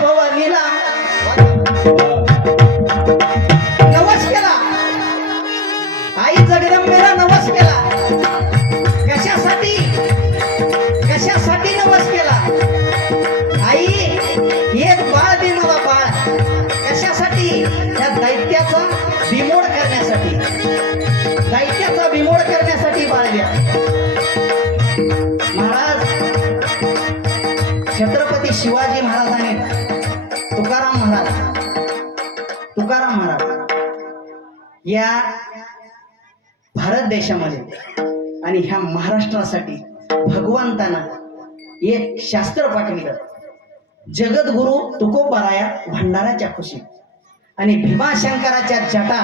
भवानीला नवस केला, आई जगदंबेला नवस केला. कशासाठी कशासाठी नवस केला? आई एक बाळ दे मला, बाळ. कशासाठी? त्या दैत्याचा बिमोड करण्यासाठी, दैत्याचा बिमोड करण्यासाठी बाळ द्या. महाराज छत्रपती शिवाजी महाराजांनी तुकाराम महाराज या भारत देशामध्ये आणि ह्या महाराष्ट्रासाठी भगवंतानं एक शास्त्र पाठविलं. जगद्गुरु तुकोबाराया भंडाराच्या खुशी आणि भीमाशंकराच्या जटा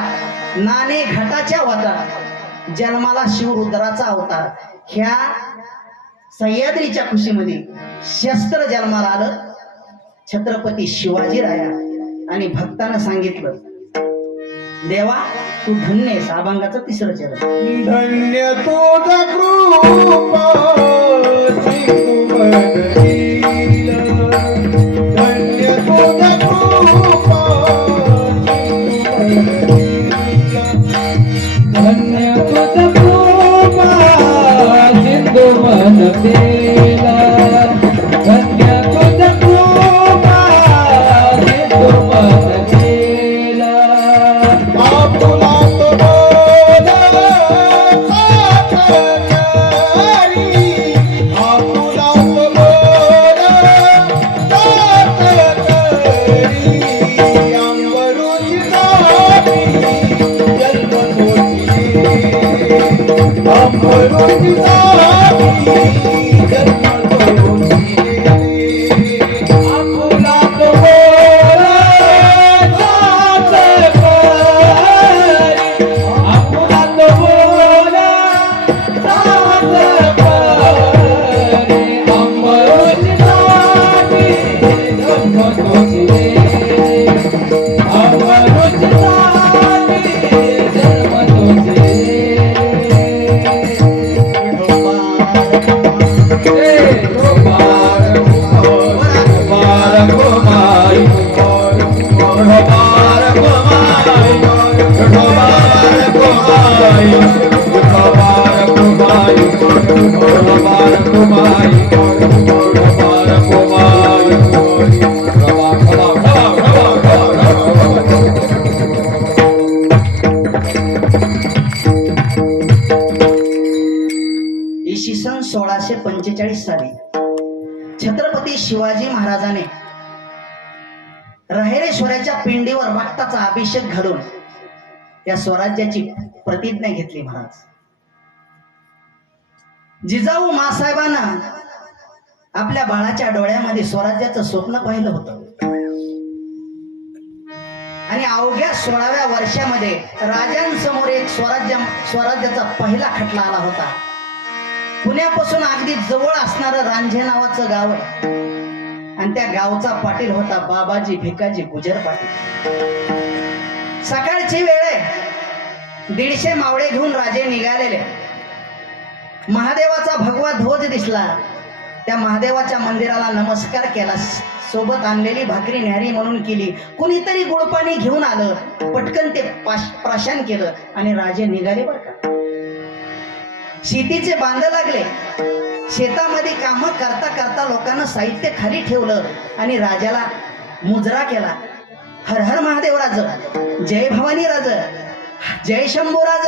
नाणे घाटाच्या वाटा जन्माला शिवरुद्राचा अवतार. ह्या सह्याद्रीच्या खुशीमध्ये शस्त्र जन्माला आलं छत्रपती शिवाजीराया. आणि भक्तानं सांगितलं, देवा तू धन्य आहेस. अभंगाचं तिसरं चरण. धन्य तुझा कृपा धन्य तुझा कृपा धन्य तुझा कृपा सिंधू मन पेला धन्य तुझा कृपा सिंधू मन पेला आपुला तो बोला साथकरी आपुला तो बोला साथकरी अंबरुची साथी जन्म होती अंबरुची साथी जन्म होती आपुला तो बोला साथकरी आपुला तो बोला साथकरी अंबरुची साथी जन्म होती अंबरुची साथी जन्म होती इसवी सन 1645 साली छत्रपती शिवाजी महाराजाने राहिरेश्वराच्या पिंडीवर रक्ताचा अभिषेक घालून या स्वराज्याची प्रतिज्ञा घेतली. महाराज जिजाऊ मासाहेबांना आपल्या बाळाच्या डोळ्यामध्ये स्वराज्याचं स्वप्न पाहिलं होतं आणि अवघ्या 16व्या वर्षामध्ये राजांसमोर एक स्वराज्याचा पहिला खटला आला होता. पुण्यापासून अगदी जवळ असणारं रांझे नावाचं गाव आहे आणि त्या गावचा पाटील होता बाबाजी भिकाजी गुजर पाटील. सकाळची वेळ आहे, 150 मावळे घेऊन राजे निघालेले. महादेवाचा भगवा ध्वज दिसला, त्या महादेवाच्या मंदिराला नमस्कार केला, सोबत आणलेली भाकरी न्यारी म्हणून केली. कुणीतरी गुळपाणी घेऊन आलं, पटकन ते प्राशन केलं आणि राजे निघाले. बरं का, शेतीचे बांध लागले. शेतामध्ये काम करता करता लोकांना साहित्य खाली ठेवलं आणि राजाला मुजरा केला. हर हर महादेव राज, जय भवानी राज, जय शंभू राज,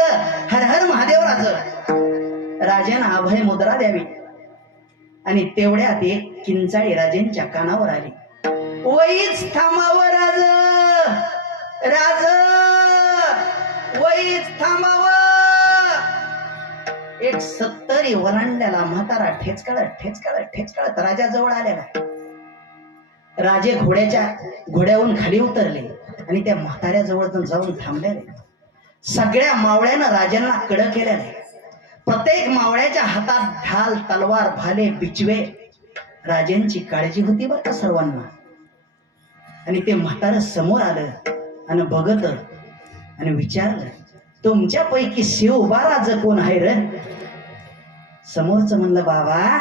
हर हर महादेव राज. राजांना अभय मुद्रा द्यावी आणि तेवढ्यात एक किंचाळी राजेंच्या कानावर आली. वहीच थांबावं राज, राज वहीच थांबावं. एक 70 वलांड्याला म्हातारा ठेचकाळत राजाजवळ आलेला. राजे घोड्यावरून खाली उतरले आणि त्या म्हाताऱ्याजवळ जाऊन थांबलेले. सगळ्या मावळ्यानं राजांना कडं केलेले. प्रत्येक मावळ्याच्या हातात ढाल, तलवार, भाले, बिचवे. राजांची काळजी होती बरं का सर्वांना. आणि ते म्हातारं समोर आलं आणि बघत आणि विचारलं, तुमच्यापैकी शिवबाराज कोण आहे रे? समोरच म्हणलं, बाबा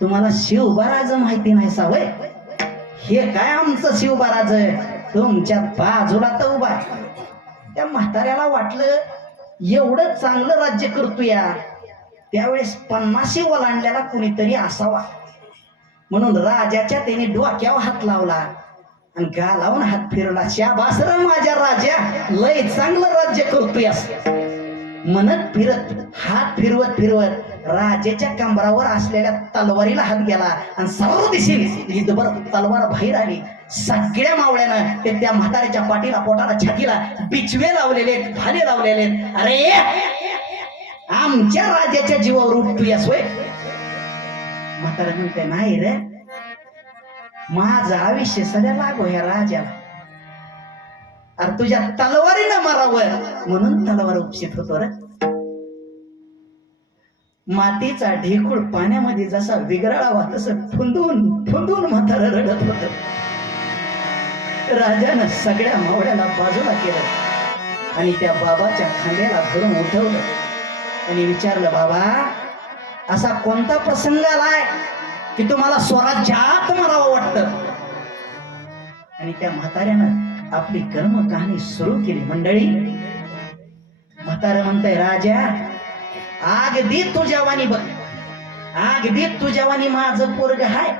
तुम्हाला शिवबाराज माहिती नाही सावय? हे काय आमचं शिवबाराज तुमच्या बाजूला तर उभा आहे. त्या म्हाताऱ्याला वाटलं एवढं चांगलं राज्य करतोय त्यावेळेस 50 ओलांडल्याला कुणीतरी असावा, म्हणून राजाच्या त्याने डोक्यावर हात लावला आणि गालावून हात फिरवला. शाबास रे माझ्या राजा, लय चांगलं राज्य करतोय म्हणत फिरत हात फिरवत फिरवत राजाच्या कंबरावर असलेल्या तलवारीला हात गेला आणि सर्व दिशेने युद्धभर तलवार बाहेर आली. सगळ्या मावळ्यानं ते त्या म्हाताऱ्याच्या पाठीला पोटाला छातीला बिचवे लावलेले, भाले लावलेले. अरे आमच्या राजाच्या जीवावर उठतोय सोय. म्हातारा म्हणते नाही रे, माझं आयुष्य सगळं लागो ह्या राजाला. अरे तुझ्या तलवारीनं मारावं म्हणून तलवार उपसित होतो रे. मातीचा ढेकूळ पाण्यामध्ये जसा विगराळावा तसं फुंदून फुंदून म्हातारा रडत होत. राजानं सगळ्या मावळ्याला बाजूला केलं आणि त्या बाबाच्या खांद्याला धरून उठवलं आणि विचारलं, बाबा असा कोणता प्रसंग आलाय की तुम्हाला स्वराज्यात मारावं वाटतं? आणि त्या म्हाताऱ्यानं आपली कर्म कहाणी सुरू केली. मंडळी, म्हातारं म्हणतंय, राजा अगदी तुझ्यावानी बघ, अगदी तुझ्यावानी माझं पोरग हाय.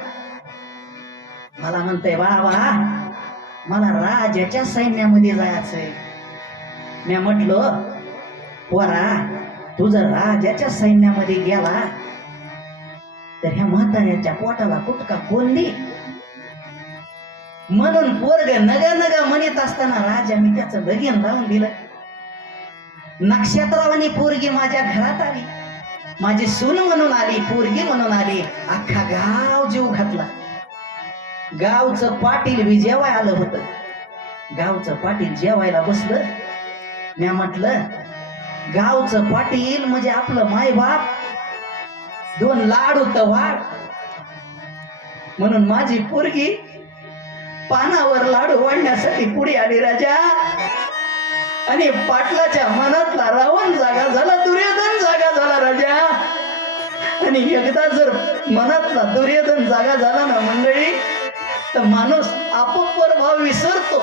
मला म्हणतंय, बाबा मला राजाच्या सैन्यामध्ये जायचंय. मी म्हटलं, पोरा तू जर राजाच्या सैन्यामध्ये गेला तर ह्या म्हाताऱ्याच्या पोटाला कुटका कोंडी. म्हणून पोरग नगा नगा म्हणत असताना राजा मी त्याचं लगीन लावून दिलं. नक्षत्रावानी पोरगी माझ्या घरात आली, माझी सून म्हणून आली, पोरगी म्हणून आली. अख्खा गाव जीव घातला. गावचं पाटील बी जेवाय आलं होतं. गावचं पाटील जेवायला बसलं. मी म्हटलं, गावचं पाटील म्हणजे आपलं मायबाप, 2 लाडू तर वाढ. म्हणून माझी पोरगी पानावर लाडू वाढण्यासाठी पुढे आली राजा. आणि पाटलाच्या मनातला रावण जागा झाला, दुर्योधन जागा झाला राजा. आणि एकदा जर मनातला दुर्योधन जागा झाला ना मंडळी, तर माणूस आपोआप भाव विसरतो.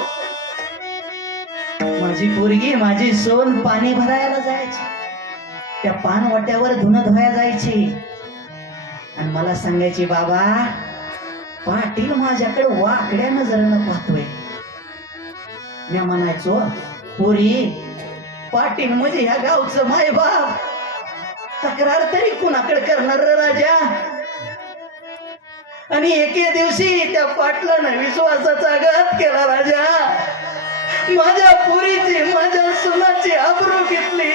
माझी पोरगी माझी सोन पाणी भरायला जायची, त्या पानवाट्यावर धुणं धुवायला जायची आणि मला सांगायची, बाबा पाटील माझ्याकडे वाकड्या नजरेनं पाहतोय. मी म्हणायचो, पोरी पाटील म्हणजे ह्या गावचं मायबाप, तक्रार तरी कुणाकडे करणार राजा? आणि एके दिवशी त्या पाटलानं विश्वासाचा घात केला राजा. माझ्या पोरीची माझ्या सुनाची आबरू घेतली.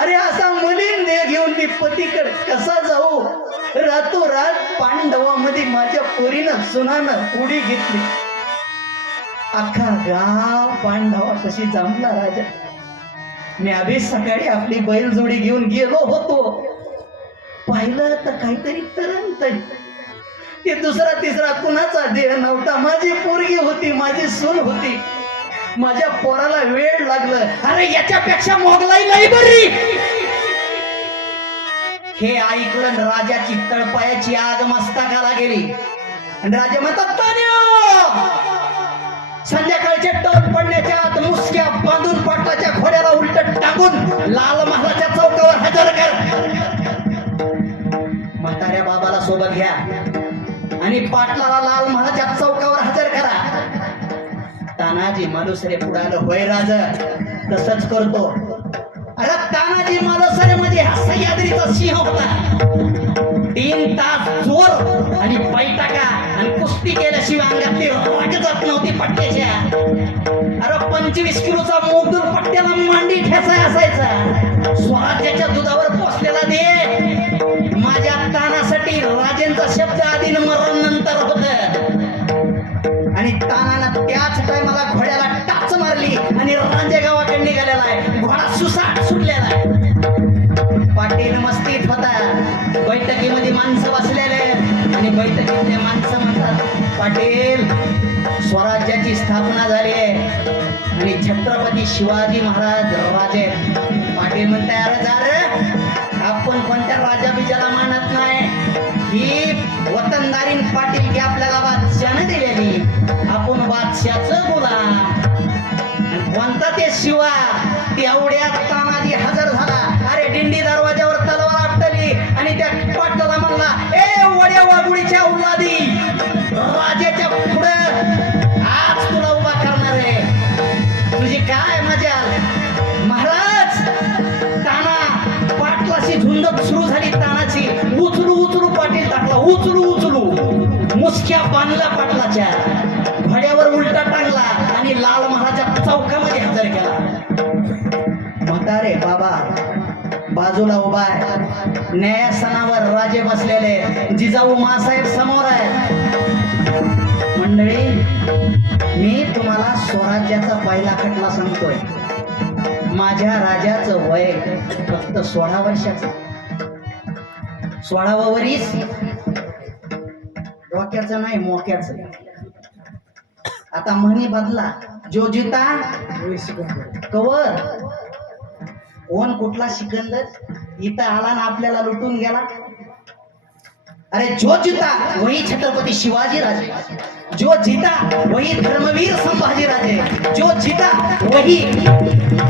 अरे असा मुलीन दे घेऊन मी पतीकडे कसा जाऊ? रातोरात पांडवामध्ये माझ्या पोरीनं सुनानं उडी घेतली. अख्खा गाव पांडवा कशी जमला राजा. मी आधी सकाळी आपली बैलजोडी घेऊन गेलो होतो. पाहिलं तर काहीतरी तरण ते दुसरा तिसरा कुणाचा देह नव्हता. माझी पोरगी होती, माझी सून होती. माझ्या पोराला वेळ लागलं. अरे याच्यापेक्षा मोगलाई लई बरी. हे ऐकलं राजाची तळपायाची आग मस्तकाला गेली. आणि राजा म्हणतात, संध्याकाळचे टोन पडण्याच्या आत मुसक्या बांधून पाटलाच्या घोड्याला उलट टाकून लाल महालाच्या चौकावर हजर कर. म्हाताऱ्या बाबाला सोबत घ्या आणि पाटलाला लाल महालाच्या चौकावर हजर करा. तानाजी मालुसरे पुढालं, होय राजा तसंच करतो. अरे तानाजी मालुसरे मध्ये हा सह्याद्रीचा सिंह होता. 3 तास जोर आणि बैठका आणि कुस्ती केल्याशिवाय अंगातली राग जात नव्हती पट्ट्याच्या. अरे 25 किलोचा मोगदूर पट्ट्याला मांडी ठेचाय असायचा. स्वराज्याच्या दुधावर पोसलेला दे. माझ्या तानासाठी राजेंचा शब्द आधी मरण नंतर होत. आणि तानानं त्याच टायमाला घोड्याला टाच मारली आणि रांजे गावाकडे निघालेला आहे. घोडा सुसाट सुटलेला आहे. पाटील मस्तीत होता. बैठकीमध्ये माणसं बसलेले आणि बैठकीतले माणसं म्हणतात, पाटील स्वराज्याची स्थापना झाली आहे आणि छत्रपती शिवाजी महाराज राजे. पाटील म्हणताय, अरे जा रे, आपण कोणत्या राजा बिजाला मानत नाही. ही वतनदारीन पाटील की आपल्याला बांधला पाटलाच्या घोड्यावर उलटा टांगला आणि लाल महाराजा चौकामध्ये हजर केला. म्हातारे बाबा बाजूला उभा आहे, न्यायासनावर राजे बसलेले, जिजाऊ मासाहेब समोर आहेत. मंडळी, मी तुम्हाला स्वराज्याचा पहिला खटला सांगतोय. माझ्या राजाचं वय फक्त 16 वर्षाचं. 16वं वरीस डोक्याचं नाही मोक्याचं. आता म्हणी बदला, जो जिता कवर. कोण कुठला सिकंदर इथं आला ना आपल्याला लुटून गेला. अरे जो जिता वही छत्रपती शिवाजी राजे, जो जीता वही धर्मवीर संभाजी राजे, जो जीता वही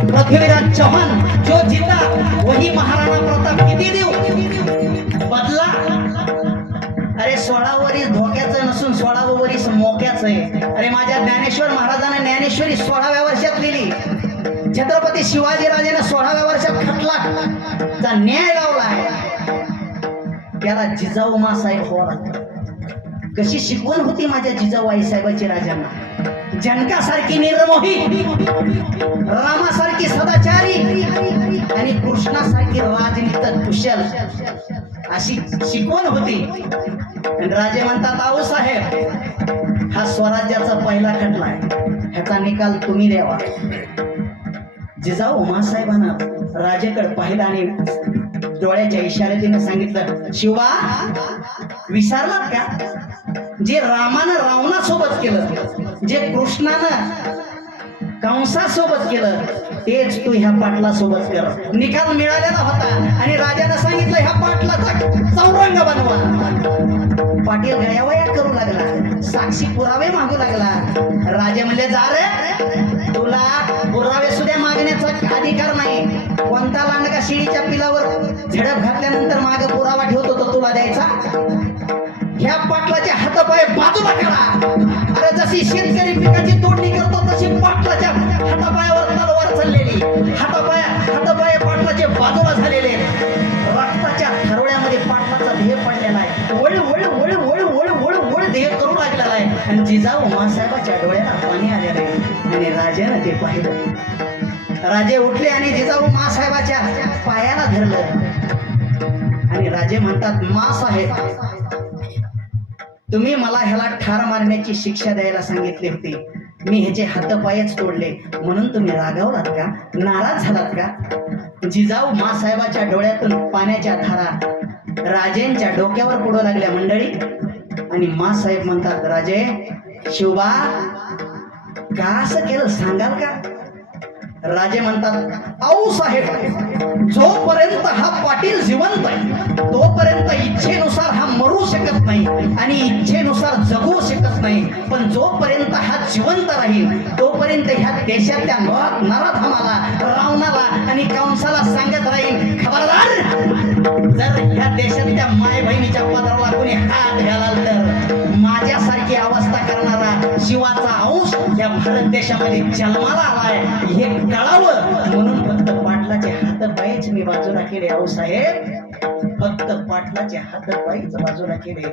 पृथ्वीराज चौहान, जो जीता वही महाराणा प्रताप. किती देऊ बदला. अरे 16 वरीस धोक्याचं नसून 16वं वरीस मोक्याचं आहे. अरे माझ्या ज्ञानेश्वर महाराजांना ज्ञानेश्वरी 16व्या वर्षात लिहिली. छत्रपती शिवाजीराजेने 16व्या वर्षात खटला न्याय लावलाय. त्याला जिजाऊ मासाहेब व्हावं लागतं. कशी शिकवण होती माझ्या जिजाऊ आई साहेबाची राजांना. जनकासारखी निर्मोही, रामासारखी सदाचारी आणि कृष्णासारखी राजनीत कुशल, अशी शिकवण होती. आणि राजे म्हणतात, आऊ साहेब, हा स्वराज्याचा पहिला खटला आहे, ह्याचा निकाल तुम्ही द्यावा. जिजाऊ मासाहेबांना राजेकडे पाहिलं आणि डोळ्याच्या इशाऱ्याने सांगितलं, शिवा विसरलात का? जे रामानं रावणासोबत केलं, जे कृष्णानं कंसासोबत केलं, तेच तू ह्या पाटलासोबत कर. निकाल मिळालेला होता आणि राजानं सांगितलं, ह्या पाटलाचा चौरंग बनवा. पाटील गयावया करू लागला, साक्षी पुरावे मागू लागला. राजे म्हणले, जा रे, तुला पुरावे सुद्धा मागण्याचा अधिकार नाही. कोणता लांडगा शिडीच्या पिलावर झडप घातल्यानंतर माग पुरावा ठेवतो तो तुला द्यायचा? ह्या पाटलाचे हातपाय बाजूला करा. अरे जशी शेतकरी पिकाची तोडणी करतो तशी पाटलाच्या हातापायावर तलवार चाललेली, हातापाय पाटलाचे बाजूला झालेले, रक्ताच्या थरोळ्यामध्ये पाटलाचा ध्येय पडलेला आहे. वळ वळ वळ वळ वळ वळ वळ ध्येय करू लागलेला आहे. आणि जिजाऊ मासाहेबाच्या डोळ्याला पाणी आलेलं आहे. आणि राजानं ते पाहिलं. राजे उठले आणि जिजाऊ मासाहेबाच्या पायाला धरलं. आणि राजे म्हणतात, मासाहेब, तुम्ही मला ह्याला ठार मारण्याची शिक्षा द्यायला सांगितली होती. मी ह्याचे हातपायच तोडले, म्हणून तुम्ही रागावलात का? नाराज झालात का? जिजाऊ मासाहेबाच्या डोळ्यातून पाण्याच्या धारा राजेंच्या डोक्यावर पडू लागल्या. मंडळी, आणि मासाहेब म्हणतात, राजे शिवबा, का असं केलं सांगाल का? राजे म्हणतात, आऊ साहेब, जोपर्यंत हा पाटील जिवंत आहे तोपर्यंत इच्छेनुसार हा मरू शकत नाही आणि इच्छेनुसार जगू शकत नाही. पण जोपर्यंत हा जिवंत राहील तोपर्यंत ह्या देशातल्या नराधमाला, रावणाला आणि कंसाला सांगत राहील, खबरदार, जर ह्या देशातल्या माय बहिणीच्या पदराला कोणी हात घालाल तर माझ्यासारखी अवस्था करणारा शिवाचा अंश या भारत देशामध्ये जन्माला आलाय हे कळावं म्हणून फक्त पाटलाचे हातपायच मी बाजूला केले. आऊ साहेब, फक्त पाटलाचे हातपायच बाजूला केले.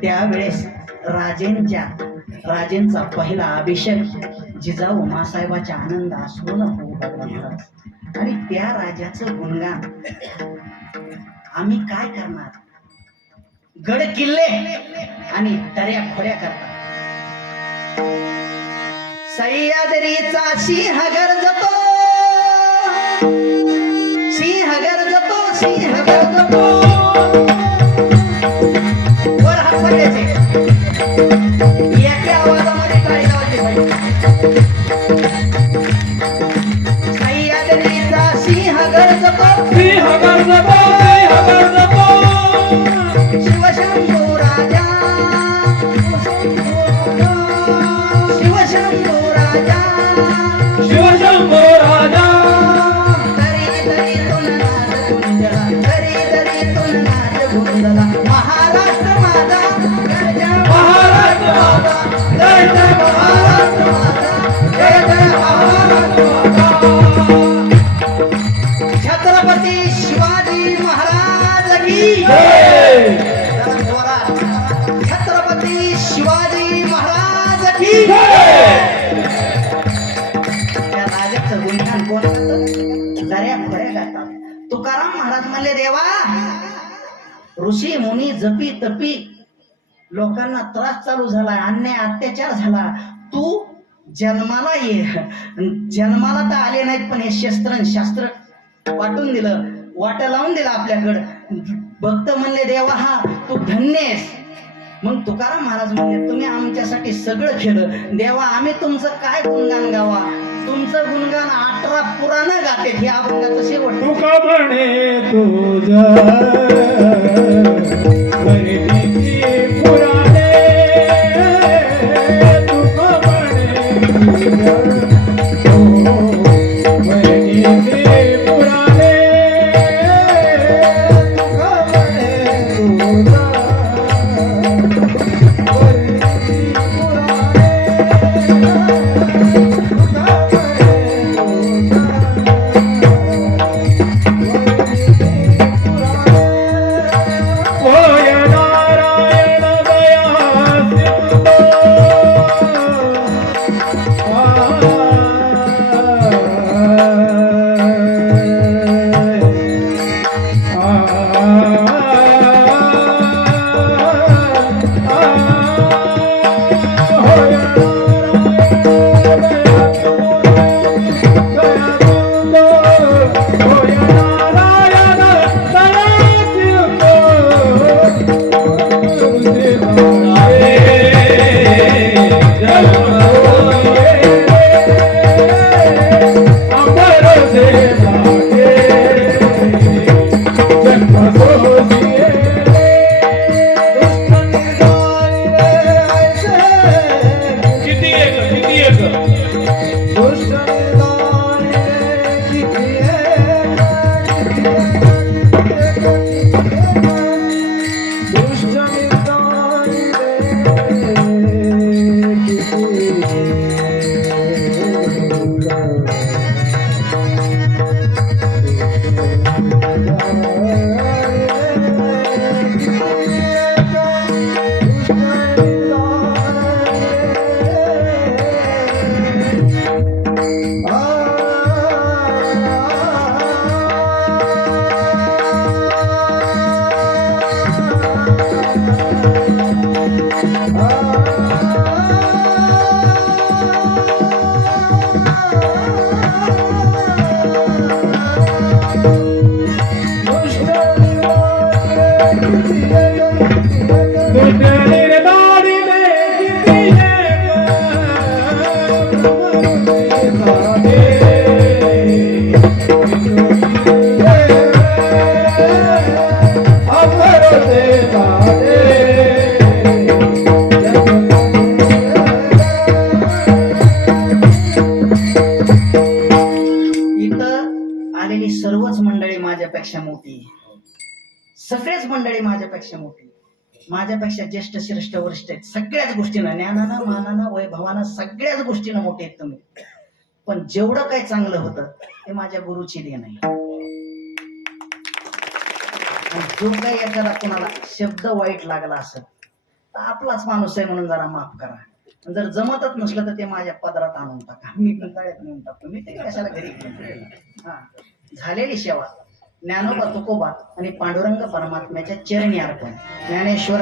त्यावेळेस राजेंचा पहिला अभिषेक जिजाऊ मासाहेबाच्या आनंद अश्रून होऊ लागला. आणि त्या राजाचं गुणगान आम्ही काय करणार? गड किल्ले आणि दर्या खोऱ्या करतात. सह्याद्रीचा सिंह गरजतो, सिंह गरजतो, सिंह गरजतो. वर हात सगळ्याचे एका आवाजामध्ये टाळी लावायची पाहिजे. सह्याद्रीचा सिंह गरजतो, सिंह गरजतो, सिंह गरजतो. शिवशंभू राजा, शिवशंभू राजा, शिवशंभो राजा. दरी दरीतून नाद गुंजला, दरी दरीतून नाद गुंजला. महाराष्ट्र माझा गर्जा, महाराष्ट्र माझा देवा ऋषी मुनी जपी तपी लोकांना त्रास चालू झालाय, अन्याय अत्याचार झाला, तू जन्माला ये. जन्माला तर आले नाहीत पण हे शस्त्र शास्त्र वाटून दिलं, वाट लावून दिलं आपल्याकडं. भक्त म्हणले देवा हा तू धन्य आहेस. मग तुकाराम महाराज म्हणले तुम्ही आमच्यासाठी सगळं केलं देवा, आम्ही तुमचं काय गुणगान गावा. तुमचं गुणगान 18 पुराण गाते. हे अभंगाचं शेवट. तुका म्हणे तुझं वरतीची पुराणे, तुका म्हणे तुझं वरतीची पुराणे, तुका म्हणे तुझं माझ्यापेक्षा मोठी, सगळेच मंडळी माझ्यापेक्षा मोठी, माझ्यापेक्षा ज्येष्ठ श्रेष्ठ वरिष्ठ आहेत. सगळ्याच गोष्टीनं, ज्ञानानं मानानं वैभवानं सगळ्याच गोष्टीनं मोठे आहेत तुम्ही. पण जेवढं काही चांगलं होतं ते माझ्या गुरुची देण आहे. जो काही एखादा कोणाला शब्द वाईट लागला असेल तर आपलाच माणूस आहे म्हणून जरा माफ करा. जर जमतच नसलं तर ते माझ्या पदरात आणून टाका, मी पण तळ्यात नेऊन टाकतो. मी ते कशाला घरी घेऊन. हा, झालेली सेवा ज्ञानोबा तुकोबा आणि पांडुरंग परमात्म्याच्या चरणी अर्पण. ज्ञानेश्वर